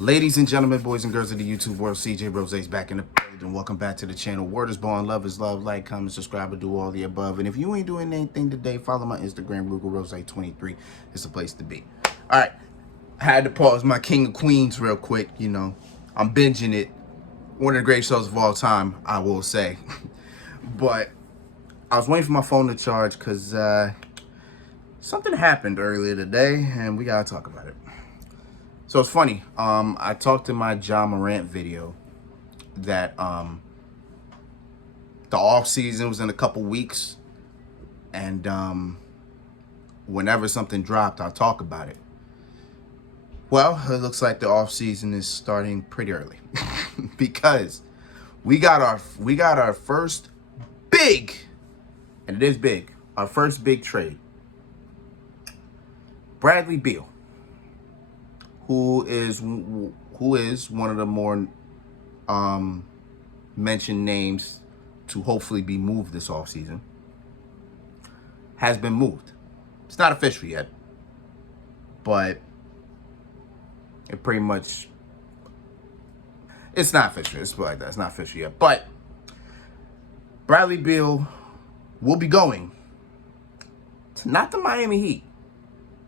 Ladies and gentlemen, boys and girls of the YouTube world, CJ Rose's back in the building. Welcome back to the channel. Word is born, love is love. Like, comment, subscribe, and do all the above. And if you ain't doing anything today, follow my Instagram, RugerRose23. It's the place to be. All right, I had to pause my King of Queens real quick. You know, I'm binging it. One of the great shows of all time, I will say. But I was waiting for my phone to charge because something happened earlier today, and we gotta talk about it. So it's funny. I talked in my John Morant video that the off season was in a couple weeks, and whenever something dropped, I'll talk about it. Well, it looks like the off season is starting pretty early because we got our first big, and it is big, our first big trade. Bradley Beal, who is one of the more mentioned names to hopefully be moved this offseason, has been moved. It's not official yet, but it pretty much, it's not official. It's like that. It's not official yet, but Bradley Beal will be going to not the Miami Heat,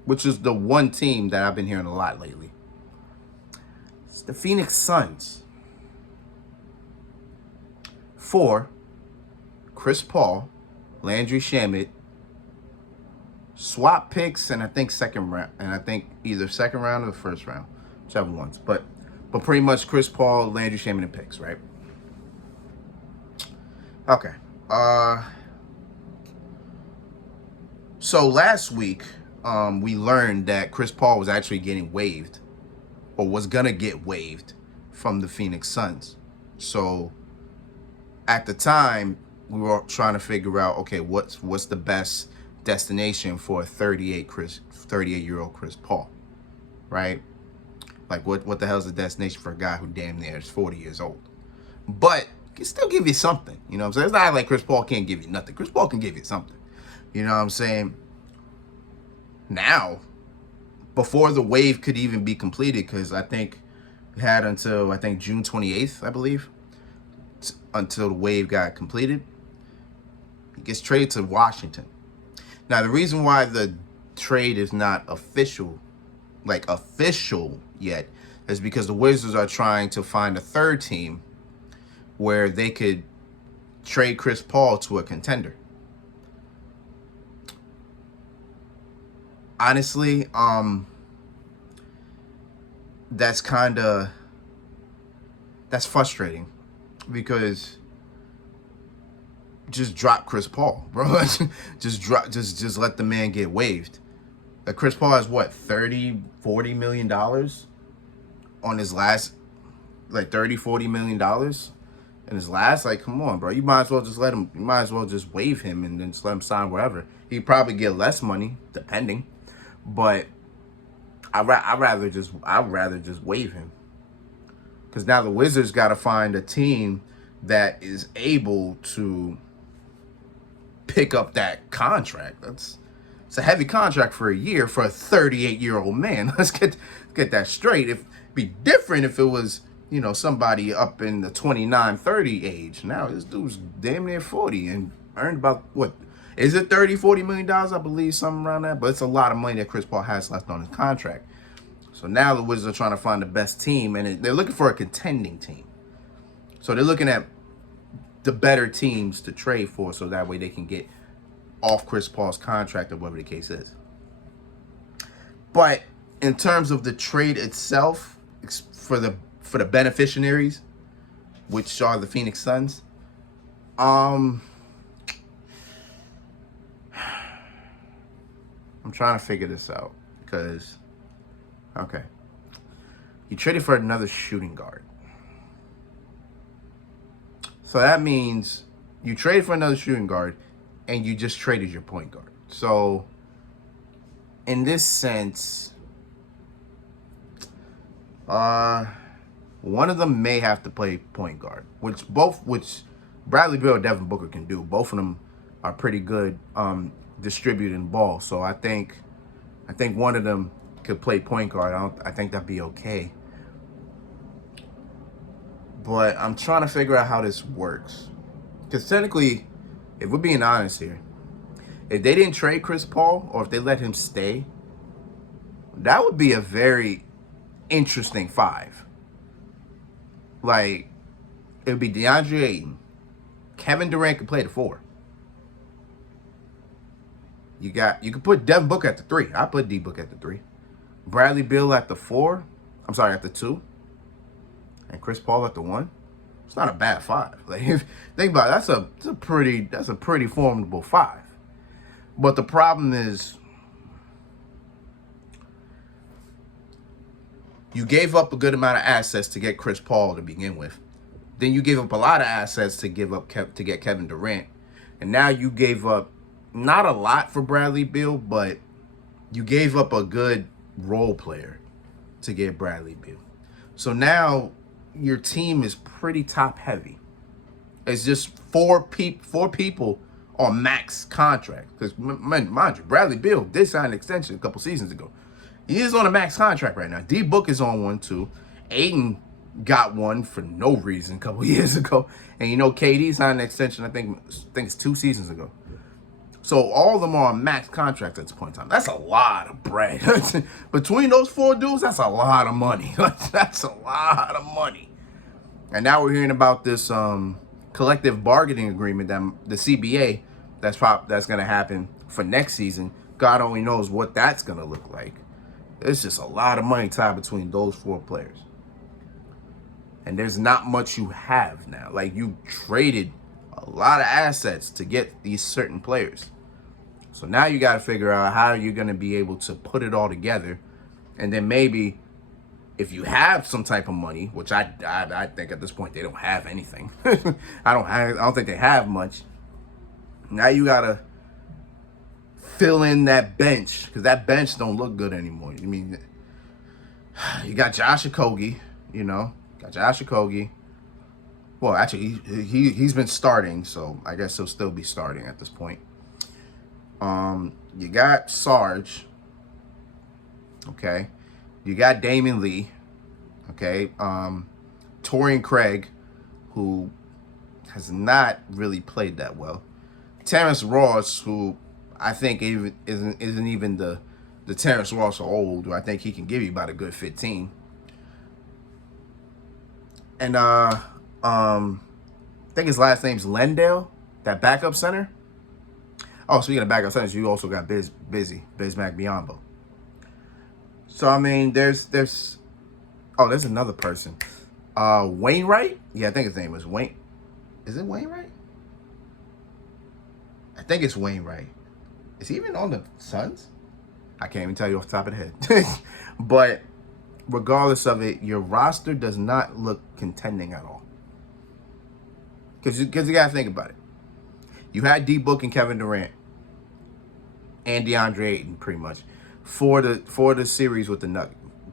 which is the one team that I've been hearing a lot lately. It's the Phoenix Suns for Chris Paul, Landry Shamet, swap picks, and I think second round, and I think either second round or the first round, whichever ones. But pretty much Chris Paul, Landry Shamet, and picks, right? Okay. So last week, we learned that Chris Paul was actually getting waived, or was gonna get waived from the Phoenix Suns. So at the time, we were trying to figure out, okay, what's the best destination for a 38-year-old Chris Paul, right? Like, what the hell's the destination for a guy who damn near is 40 years old, but can still give you something, you know what I'm saying? It's not like Chris Paul can't give you nothing. Chris Paul can give you something, you know what I'm saying? Now, before the wave could even be completed, because I think it had until, I think, June 28th, I believe, until the wave got completed, he gets traded to Washington. Now, the reason why the trade is not official yet, is because the Wizards are trying to find a third team where they could trade Chris Paul to a contender. Honestly, that's frustrating, because just drop Chris Paul, bro. just let the man get waived. Like, Chris Paul has what, 30-40 million dollars on his last, like 30-40 million dollars in his last. Like, come on, bro. You might as well just waive him and then just let him sign wherever. He'd probably get less money, depending, but I'd rather just waive him, because now the Wizards got to find a team that is able to pick up that contract. It's a heavy contract for a year for a 38-year-old man. Let's get that straight. It'd be different if it was, you know, somebody up in the 29-30 age. Now this dude's damn near 40 and earned about, what is it, $30-40 million, I believe, something around that. But it's a lot of money that Chris Paul has left on his contract. So now the Wizards are trying to find the best team, and they're looking for a contending team. So they're looking at the better teams to trade for, so that way they can get off Chris Paul's contract, or whatever the case is. But in terms of the trade itself, for the beneficiaries, which are the Phoenix Suns, I'm trying to figure this out, because, okay, you traded for another shooting guard. So that means you traded for another shooting guard, and you just traded your point guard. So in this sense, one of them may have to play point guard, which Bradley Beal and Devin Booker can do. Both of them are pretty good distributing ball. So I think one of them could play point guard. I think that'd be okay. But I'm trying to figure out how this works. Because technically, if we're being honest here, if they didn't trade Chris Paul or if they let him stay, that would be a very interesting five. Like, it would be DeAndre Ayton. Kevin Durant could play the 4. You could put Devin Booker at the 3. I put D Book at the 3. Bradley Beal at the 4. I'm sorry, at the 2. And Chris Paul at the 1. It's not a bad 5. Like, think about it, that's a pretty formidable 5. But the problem is, you gave up a good amount of assets to get Chris Paul to begin with. Then you gave up a lot of assets to get Kevin Durant. And now you gave up not a lot for Bradley Beal, but you gave up a good role player to get Bradley Beal. So now your team is pretty top heavy. It's just four people on max contract. Because mind you, Bradley Beal did sign an extension a couple seasons ago. He is on a max contract right now. D Book is on one too. Aiden got one for no reason a couple years ago. And KD signed an extension, I think it's 2 seasons ago. So all of them are on max contract at this point in time. That's a lot of bread. Between those 4 dudes, that's a lot of money. That's a lot of money. And now we're hearing about this collective bargaining agreement, that the CBA, that's going to happen for next season. God only knows what that's going to look like. It's just a lot of money tied between those 4 players. And there's not much you have now. Like, you traded a lot of assets to get these certain players. So now you got to figure out how you're going to be able to put it all together. And then maybe if you have some type of money, which I think at this point they don't have anything. I don't think they have much. Now you got to fill in that bench, because that bench don't look good anymore. I mean, you got Josh Okogie, Well, actually, he's been starting, so I guess he'll still be starting at this point. You got Sarge. Okay. You got Damon Lee. Okay. Torian Craig, who has not really played that well. Terrence Ross, who I think isn't even the Terrence Ross of old, who I think he can give you about a good 15. And I think his last name's Lendale, that backup center. Oh, speaking of backup centers, you also got Bismack Biyombo. So I mean, there's another person. Wainwright? Yeah, I think his name was Wayne. Is it Wainwright? I think it's Wainwright. Is he even on the Suns? I can't even tell you off the top of the head. But regardless of it, your roster does not look contending at all. Because you got to think about it. You had D Book and Kevin Durant and DeAndre Ayton pretty much for the series with the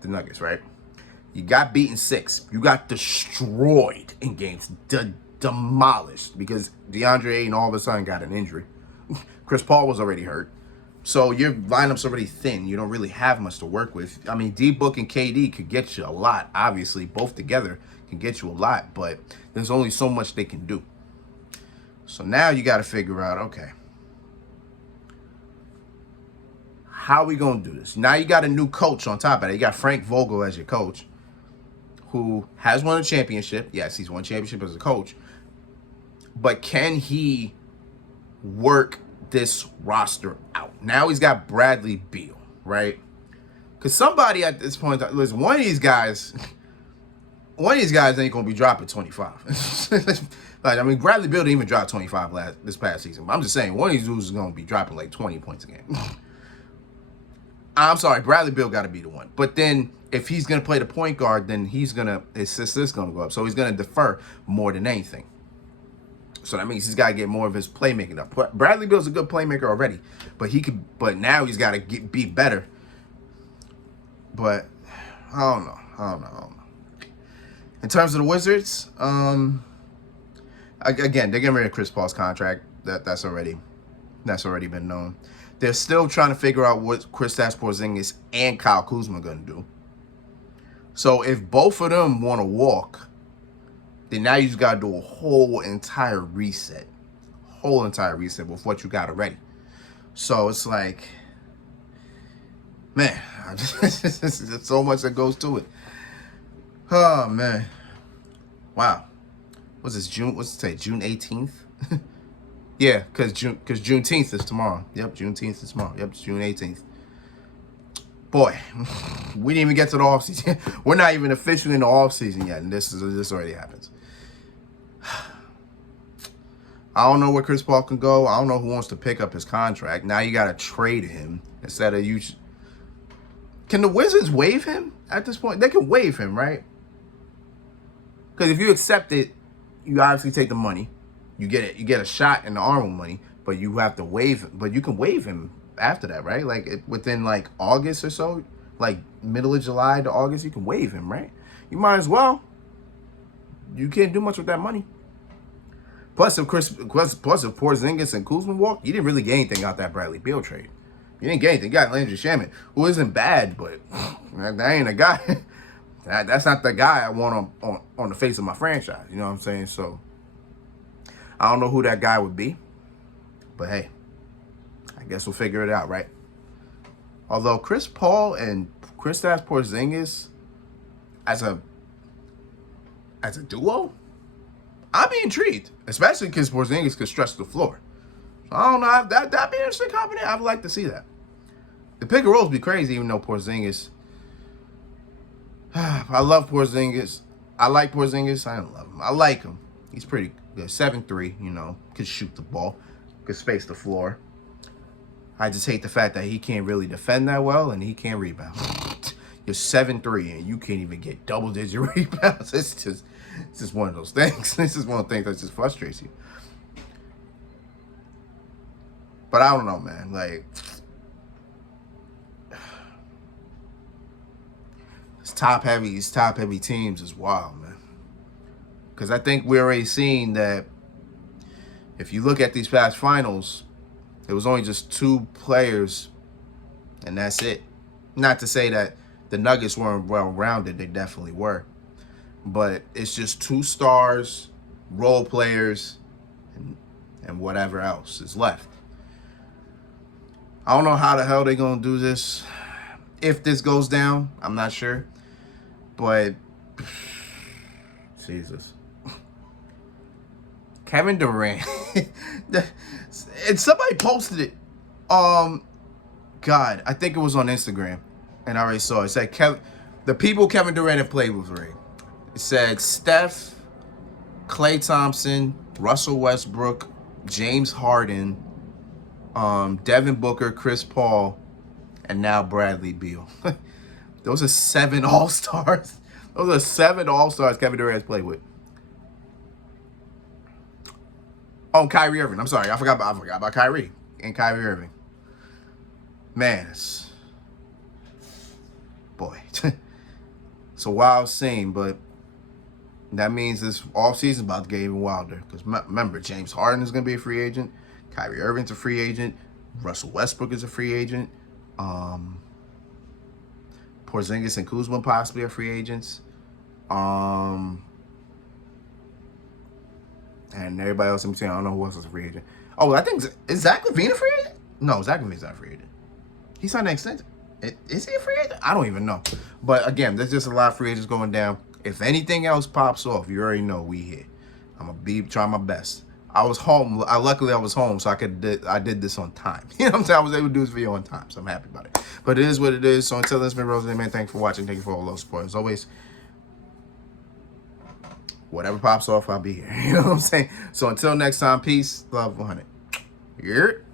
Nuggets, right? You got beaten 6. You got destroyed in games, demolished, because DeAndre Ayton all of a sudden got an injury. Chris Paul was already hurt. So your lineup's already thin. You don't really have much to work with. I mean, D Book and KD could get you a lot. Obviously, both together can get you a lot, but there's only so much they can do. So now you got to figure out, okay, how are we going to do this? Now you got a new coach on top of it. You got Frank Vogel as your coach, who has won a championship. Yes, he's won a championship as a coach. But can he work this roster out? Now he's got Bradley Beal, right? Because somebody at this point, listen, one of these guys ain't going to be dropping 25. Like, I mean, Bradley Beal didn't even drop 25 this past season. But I'm just saying, one of these dudes is going to be dropping like 20 points a game. I'm sorry, Bradley Beal got to be the one. But then if he's going to play the point guard, then his assist is going to go up. So he's going to defer more than anything. So that means he's got to get more of his playmaking up. Bradley Beal's a good playmaker already, but now he's got to be better. But I don't know. In terms of the Wizards, again, they're getting rid of Chris Paul's contract. That's already been known. They're still trying to figure out what Kristaps Porzingis and Kyle Kuzma are going to do. So if both of them want to walk, then now you just got to do a whole entire reset. With what you got already. So it's like, man, there's so much that goes to it. Oh, man. Wow. What's this, June? What's it say? June 18th? Yeah, because Juneteenth is tomorrow. Yep, Juneteenth is tomorrow. Yep, it's June 18th. Boy, we didn't even get to the off season. We're not even officially in the off season yet, and this already happens. I don't know where Chris Paul can go. I don't know who wants to pick up his contract. Now you got to trade him instead of you. Can the Wizards waive him at this point? They can waive him, right? Because if you accept it, you obviously take the money. You get it. You get a shot in the Arnold money, but you have to waive. But you can waive him after that, right? Like within like August or so, like middle of July to August, you can waive him, right? You might as well. You can't do much with that money. Plus, if Porzingis and Kuzma walk, you didn't really get anything out that Bradley Beal trade. You didn't get anything. You got Landry Shamet, who isn't bad, but that ain't a guy. That's not the guy I want on the face of my franchise. You know what I'm saying? So I don't know who that guy would be, but hey, I guess we'll figure it out, right? Although Chris Paul and Kristaps Porzingis as a duo, I'd be intrigued, especially because Porzingis could stretch the floor. So I don't know. That'd be an interesting combination. I'd like to see that. The pick and rolls be crazy, even though Porzingis. I love Porzingis. I like Porzingis. I don't love him. I like him. He's pretty good. 7'3", you know, could shoot the ball, could space the floor. I just hate the fact that he can't really defend that well and he can't rebound. You're 7'3" and you can't even get double-digit rebounds. It's just one of those things. This is one of the things that just frustrates you. But I don't know, man. Like, these top heavy teams is wild, man. Because I think we're already seeing that if you look at these past finals, it was only just 2 players, and that's it. Not to say that the Nuggets weren't well-rounded. They definitely were. But it's just 2 stars, role players, and whatever else is left. I don't know how the hell they're going to do this. If this goes down, I'm not sure. But, Jesus. Kevin Durant. And somebody posted it. God, I think it was on Instagram. And I already saw it. It said, the people Kevin Durant have played with, right? It said Steph, Klay Thompson, Russell Westbrook, James Harden, Devin Booker, Chris Paul, and now Bradley Beal. Those are 7 All-Stars. Those are 7 All-Stars Kevin Durant has played with. Oh, Kyrie Irving. I'm sorry. I forgot about Kyrie and Kyrie Irving. Man, boy. It's a wild scene, but that means this offseason is about to get even wilder. Because remember, James Harden is going to be a free agent. Kyrie Irving's a free agent. Russell Westbrook is a free agent. Porzingis and Kuzma possibly are free agents. And everybody else in between, I don't know who else is a free agent. Oh, I think, is Zach LaVine a free agent? No, Zach LaVine's not a free agent. He signed an extension. Is he a free agent? I don't even know. But again, there's just a lot of free agents going down. If anything else pops off, you already know we here. I'm going to be trying my best. I was home. Luckily, I was home, so I did this on time. You know what I'm saying? I was able to do this video on time, so I'm happy about it. But it is what it is. So until then, it's been Rose, man. Thanks for watching. Thank you for all those support. As always, whatever pops off, I'll be here. You know what I'm saying? So until next time, peace, love, 100. Here.